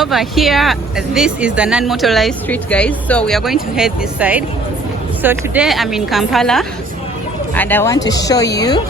over here, this is the non-motorized street, guys. So we are going to head this side. So today I'm in Kampala, and I want to show you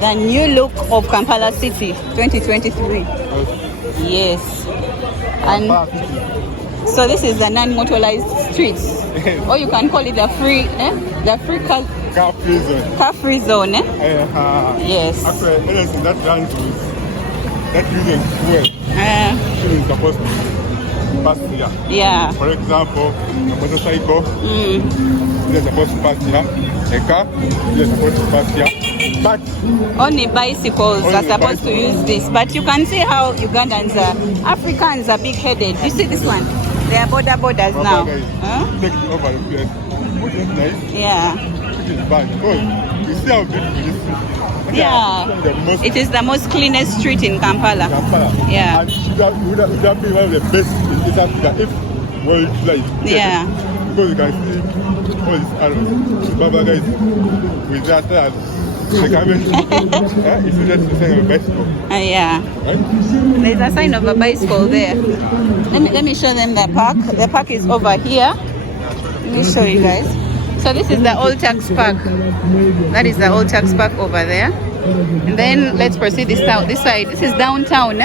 the new look of Kampala City 2023. Yes. And so this is the non-motorized streets, or you can call it the free car-free zone. Yes. Actually, anything that runs with that uses fuel is supposed to pass here. Yeah. For example, a motorcycle is supposed to pass here. A car is supposed to pass here. But only bicycles are supposed to use this. But you can see how Ugandans Africans are big-headed. You see this one? They are borders now. Take it over the place. Which is nice. Yeah. Which is bad. Oh, you see how beautiful this is. Yeah. It is the most cleanest street in Kampala. Yeah. And would that be one of the best in East Africa if world life? Yeah. Because you can see all these arrows. Baba guys with that the camera. You see that's the sign of a bicycle. Yeah. Right? There's a sign of a bicycle there. Let me show them the park. The park is over here. Let me show you guys. So this is the old tax park. That is the old tax park over there. And then let's proceed this side. This is downtown.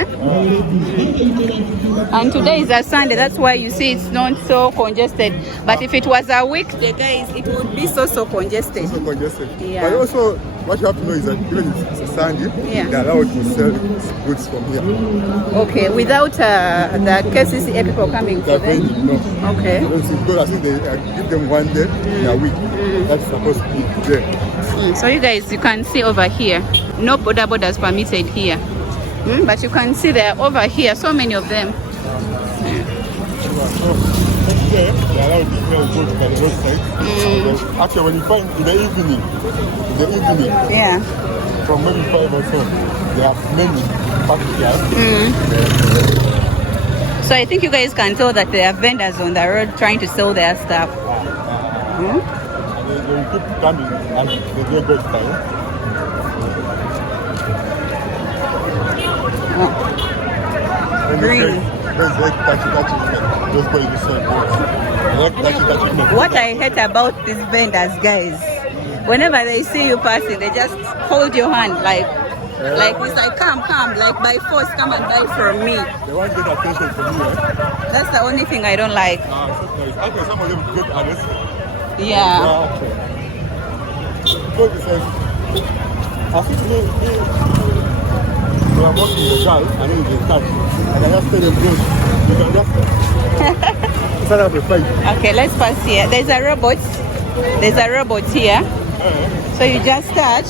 And today is a Sunday. That's why you see it's not so congested. But if it was a weekday, guys, it would be so congested. So congested. Yeah. But also, what you have to know is that even if it's a Sunday, they're allowed to sell goods from here. Okay, without the KCCA people coming for them? No. Okay. Because I think they give them one day in a week. That's supposed to be there. So you guys, you can see over here, no borders permitted here. But you can see they're over here, so many of them. So, they're allowed to sell goods by the roadside. Actually, when you find in the evening, Yeah. from maybe 5 or so, they have many parked here. So I think you guys can tell that there are vendors on the road trying to sell their stuff. And they will keep coming and they get good time. Green. What I hate about these vendors, guys, whenever they see you passing, they just hold your hand like this, like come, like by force, come and buy from me. They want to get attention from you, That's the only thing I don't like. Okay, some of them get arrested. Yeah. Okay. Because it says, I think they are walking the girl and then they catch. And I just tell them, good. You can just set up a fight. Okay, let's pass here. There's a robot. Here. So you just touch,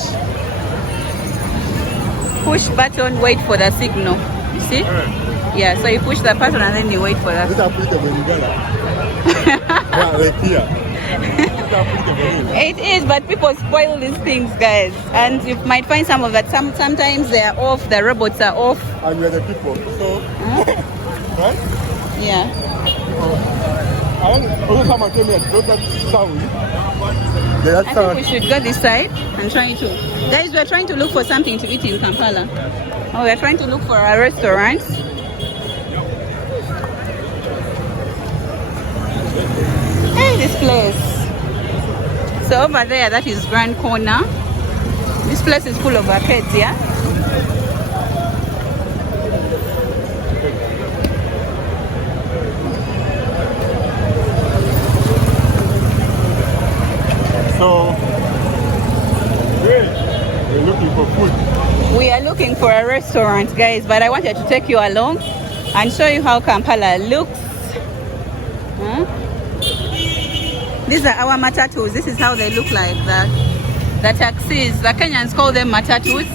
push button, wait for the signal. You see? Yeah, so you push the button and then you wait for that. This is applicable in Uganda. Yeah, like here. It is, but people spoil these things, guys. And you might find some of that. Sometimes they are off, the robots are off. And you're the people. So, right? Yeah. Also, someone told me that don't that sound. I think we should go this side and try to. Guys, we're trying to look for something to eat in Kampala. Oh, we're trying to look for a restaurant. Hey, this place. So over there, that is Grand Corner. This place is full of arcades, yeah? So, we're looking for food. We are looking for a restaurant, guys, but I wanted to take you along and show you how Kampala looks. These are our matatus. This is how they look like. The taxis, the Kenyans call them matatus.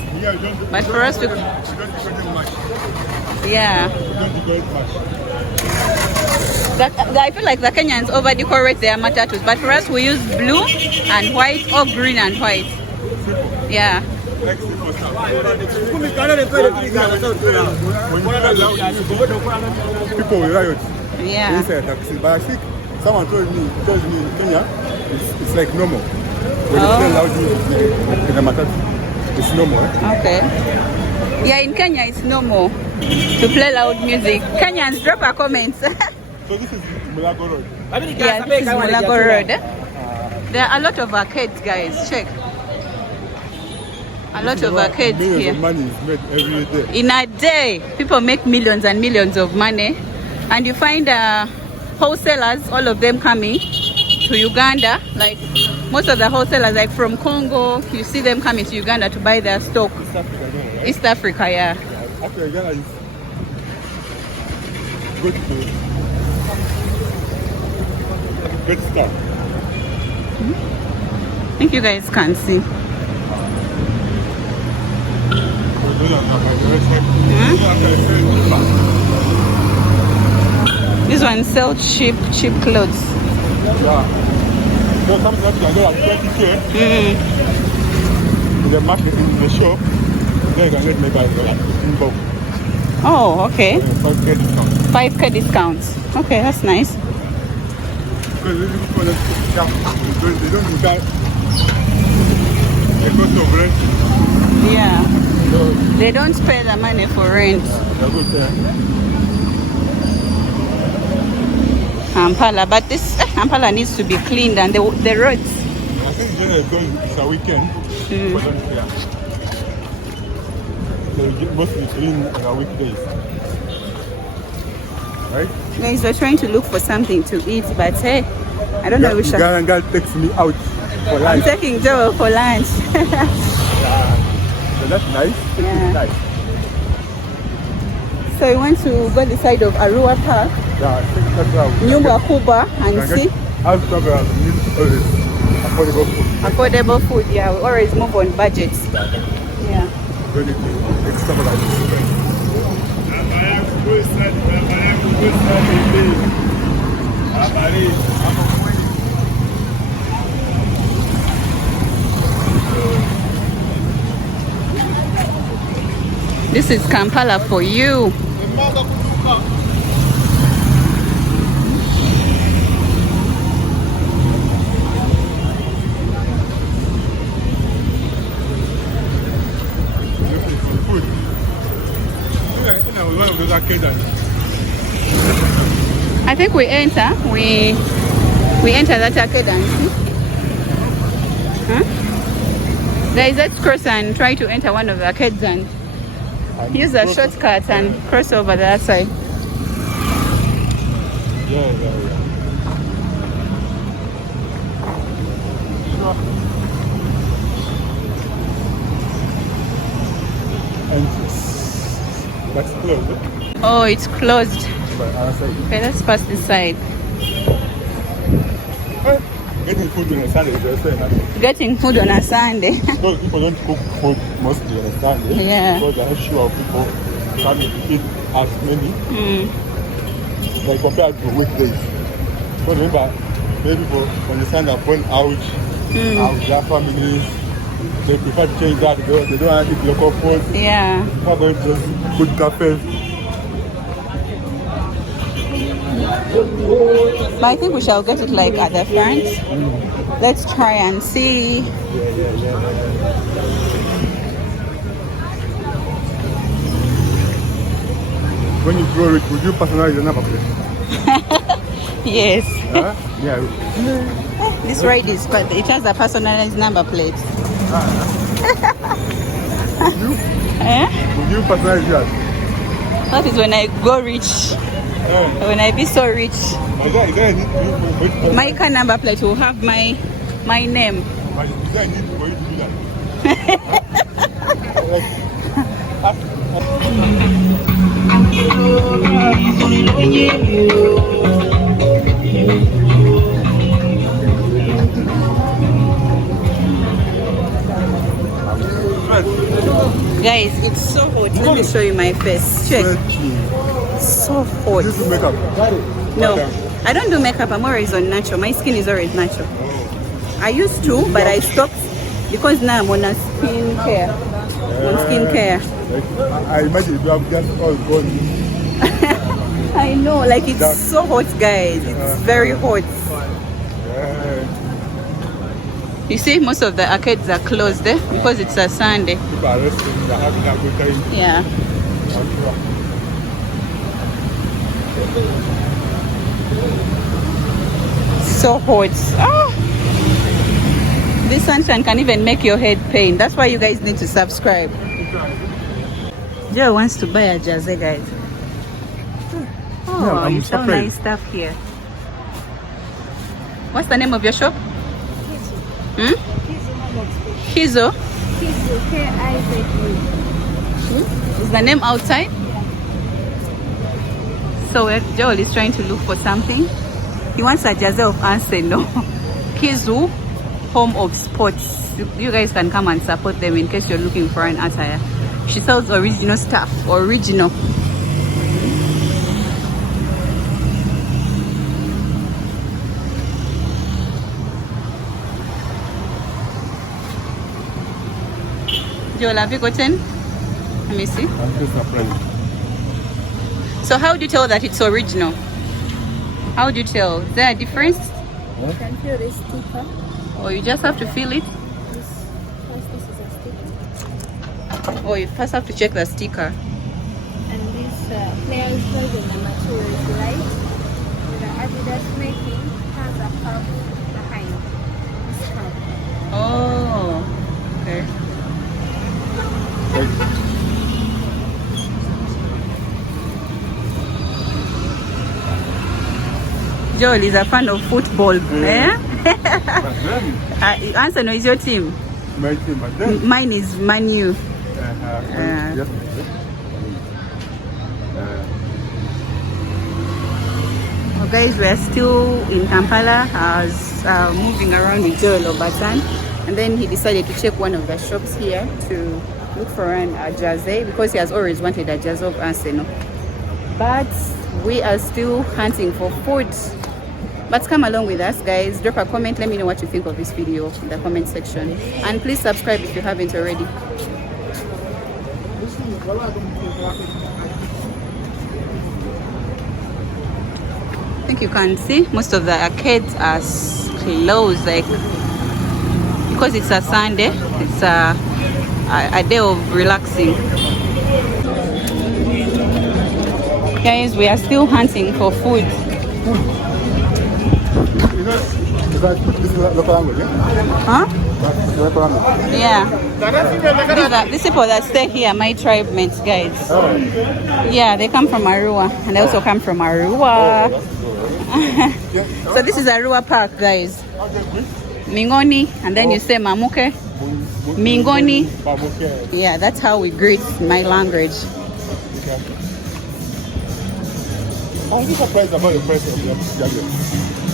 But for us to... Yeah. I feel like the Kenyans over decorate their matatus, but for us we use blue and white or green and white. Yeah. People will riot. Yeah. Inside taxi, but I think someone told me in Kenya, it's like normal. When you play loud music in the matatu, it's normal. Okay. Yeah, in Kenya it's normal to play loud music. Kenyans, drop a comment. So this is Mulago Road. Yeah, this is Mulago Road. There are a lot of arcades, guys. Check. A lot of arcades here. Millions of money is made every day. In a day, people make millions and millions of money. And you find wholesalers, all of them coming to Uganda. Like most of the wholesalers, like from Congo, you see them coming to Uganda to buy their stock. East Africa, right? East Africa, yeah. After Uganda is good stuff. I think you guys can see. This one sells cheap clothes. Yeah. So sometimes you can get like 20K in the market, in the shop. Then you can get maybe like in bulk. Oh, okay. 5K discount. 5K discounts. Okay, that's nice. Because they don't regard the cost of rent. Yeah. So They don't pay the money for rent. they're good there. Kampala, but this Kampala needs to be cleaned and the roads. I think generally because it's a weekend, people don't care. They get mostly clean on our weekdays. Right? Guys, we're trying to look for something to eat, but hey, I don't know which. Ugandan girl takes me out for I'm lunch. taking Joe for lunch. Yeah. So that's nice. Yeah. Nice. So we want to go the side of Arua Park, Yeah, I think that's how Nyumba Kuba, and see I'll talk about always affordable food. affordable food. Yeah, we always move on budgets. Yeah. Really extravagant. This is Kampala for you. Food. One of those arcades. I think we enter. We enter that arcade and see. Huh? Guys, let's cross and try to enter one of the arcades and use a shortcut and cross over the other side. Yeah. And that's closed. Oh, it's closed. But outside. Okay, let's pass this side. Getting food on a Sunday is also enough. Getting food on a Sunday. Because people don't cook food mostly on a Sunday. Yeah. Because they're not sure people coming to eat as many. Like compared to weekdays. So remember, many people on the Sunday are going out with their families. They prefer to change that because they don't want to eat local food. Yeah. They're going to good cafes. But I think we shall get it like at the front. Let's try and see. When you grow rich, would you personalize your number plate? Yes. Huh? Yeah. This ride is, but it has a personalized number plate. You? Eh? Would you personalize yours? That is when I go rich. When I be so rich. Is there a need for you My car number plate will have my name. Is there a need for you to do that? Guys, it's so hot. Let me show you my face. Check. So hot. You do makeup? No, I don't do makeup. I'm always on natural. My skin is always natural. I used to, but I stopped because now I'm on a skincare. On skincare. I imagine you have just all gone. I know, like it's so hot, guys. It's very hot. You see, most of the arcades are closed there because it's a Sunday. People are resting, they're having a good time. Yeah. So hot. Oh. This sunshine can even make your head pain. That's why you guys need to subscribe. Joe wants to buy a jersey, guys. Oh, yeah, you sell nice stuff here. What's the name of your shop? Kizo. Kizo? Kizo, K-I-Z-O. Is the name outside? So Joel is trying to look for something. He wants a jersey of Arsenal. Kizu, home of sports. You guys can come and support them in case you're looking for an attire. She sells original stuff. Original. Joel, have you gotten? Let me see. I'm just surprised. So how do you tell that it's original? How do you tell? Is there a difference? you can feel this sticker. Or you just have to feel it? This is a sticker. Or you first have to check the sticker. And this player is present, the material is light. The Adidas making has a cup behind this cup. Oh, okay. Joel is a fan of football. Eh? Arsenal is your team. My team, but then, Mine is Man U. yes. Well, guys, we are still in Kampala. I was moving around with Joel Obatan, and then he decided to check one of the shops here to look for a jersey because he has always wanted a jersey of Arsenal. But we are still hunting for food. But come along with us, guys. Drop a comment. Let me know what you think of this video in the comment section, and please subscribe if you haven't already. I think you can see most of the arcades are closed, like because it's a Sunday. It's a day of relaxing. Guys, we are still hunting for food. Is that local language? Huh? That's local language. Yeah. These people that stay here, my tribe mates, guys. Oh. Yeah, they come from Arua, and they also come from Arua. So this is Arua Park, guys. Mingoni, and then you say Mamuke. Mingoni. Yeah, that's how we greet my language. I'm just surprised about the price of the jacket.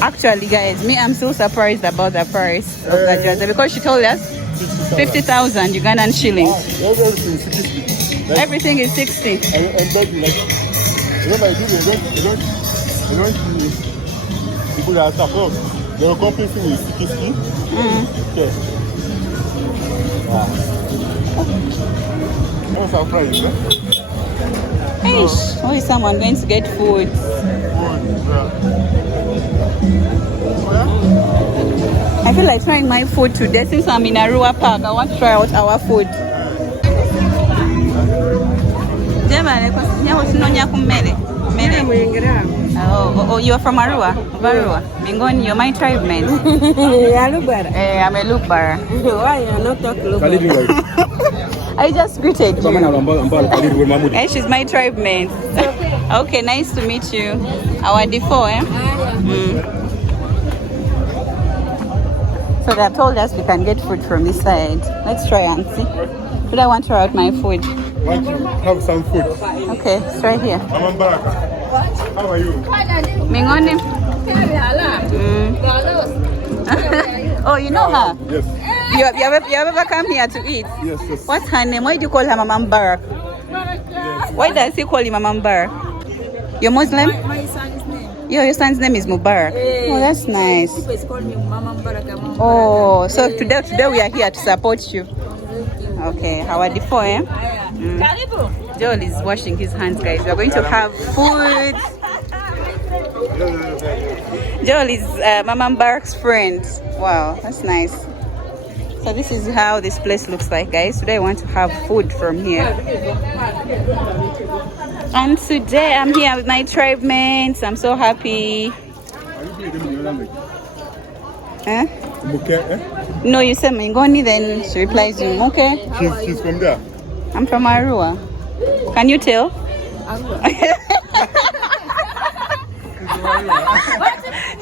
Actually, guys, I'm still surprised about the price of the jersey because she told us 50,000 Ugandan shillings. Everything is 60. Everything is 60. And then, like, remember, they don't people that are support. The company thing is 60. Okay. Wow. I'm surprised, huh? Hey, oh, is someone going to get food? I feel like trying my food today since I'm in Arua Park. I want to try out our food. Oh, you are from Arua? Arua. Mingoni, you're my tribe, man. I'm a Lubara. Why you not talk local? I just greeted you. Hey, she's my tribe, man. Okay, nice to meet you. Our D4, eh? So they have told us we can get food from this side. Let's try and see. But I want to try out my food. Want to have some food? Okay, it's right here. I'm Baraka. How are you? Mingoni. Oh, you know her? Yes. You have ever come here to eat? Yes. What's her name? Why do you call her Mama Barak? Why does he call you Mama Barak? You're Muslim? My son's name. Your son's name is Mubarak. Oh, that's nice. People call me Mama Baraka. Oh, so today we are here to support you. Okay, our D4, eh? Joel is washing his hands, guys. We are going to have food. Joel is Mama Barak's friend. Wow, that's nice. So this is how this place looks like, guys. Today I want to have food from here. And today I'm here with my tribe mates. I'm so happy. Huh? No, you said Mingoni, then she replies you Muke. She's from there. I'm from Arua. Can you tell?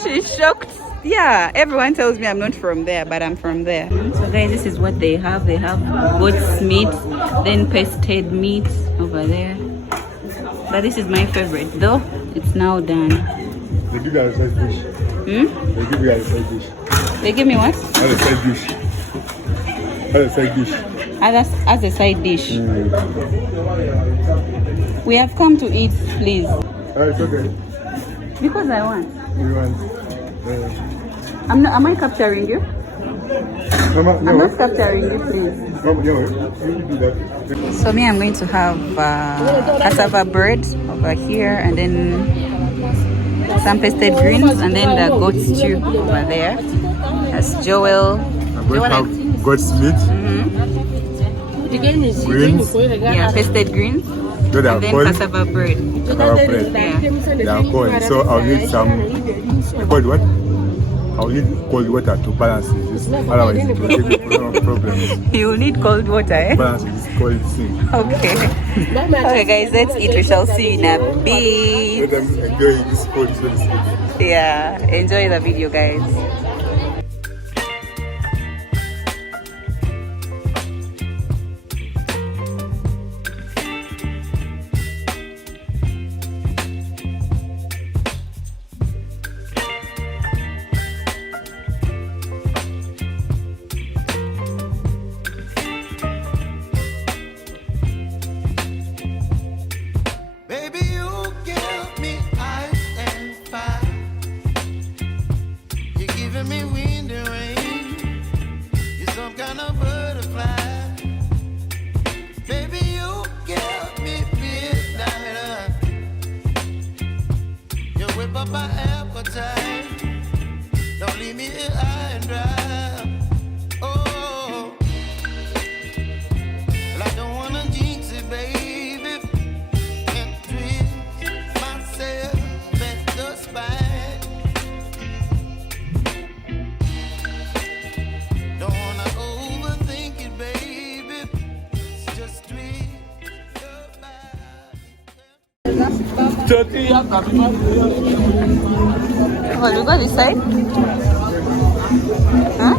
She's shocked. Yeah, everyone tells me I'm not from there, but I'm from there. So guys, this is what they have. They have goat's meat, then pasted meat over there. But this is my favorite, though. It's now done. They give you a side dish. They give you a side dish. They give me what? As a side dish. As a side dish. As a side dish. We have come to eat, please. It's okay. Because I want. You want? Am I capturing you? Mama, I'm not capturing you, please. Mama, you do that. So me, I'm going to have cassava bread over here, and then some pasted greens, and then the goat stew over there. That's Joel. I'm going to have goat's meat. Greens. Yeah, pasted greens. So they are And then cold. cassava bread. Cassava bread. Yeah. They are cold. So I'll need some cold what? I'll need cold water to balance this. Otherwise, it will give me problems. You will need cold water, eh? Balance this cold thing. Okay. Okay, guys, let's eat. We shall see you in a bit. Let them enjoy this cold. Yeah, enjoy the video, guys. Baby, you give me ice and fire. You're giving me wind and rain. You're some kind of butterfly. Baby, you give me midnight. You whip up my appetite. Don't leave me here high and dry. Oh, well, I don't wanna jinx it, baby. Oh, you got this side? Huh?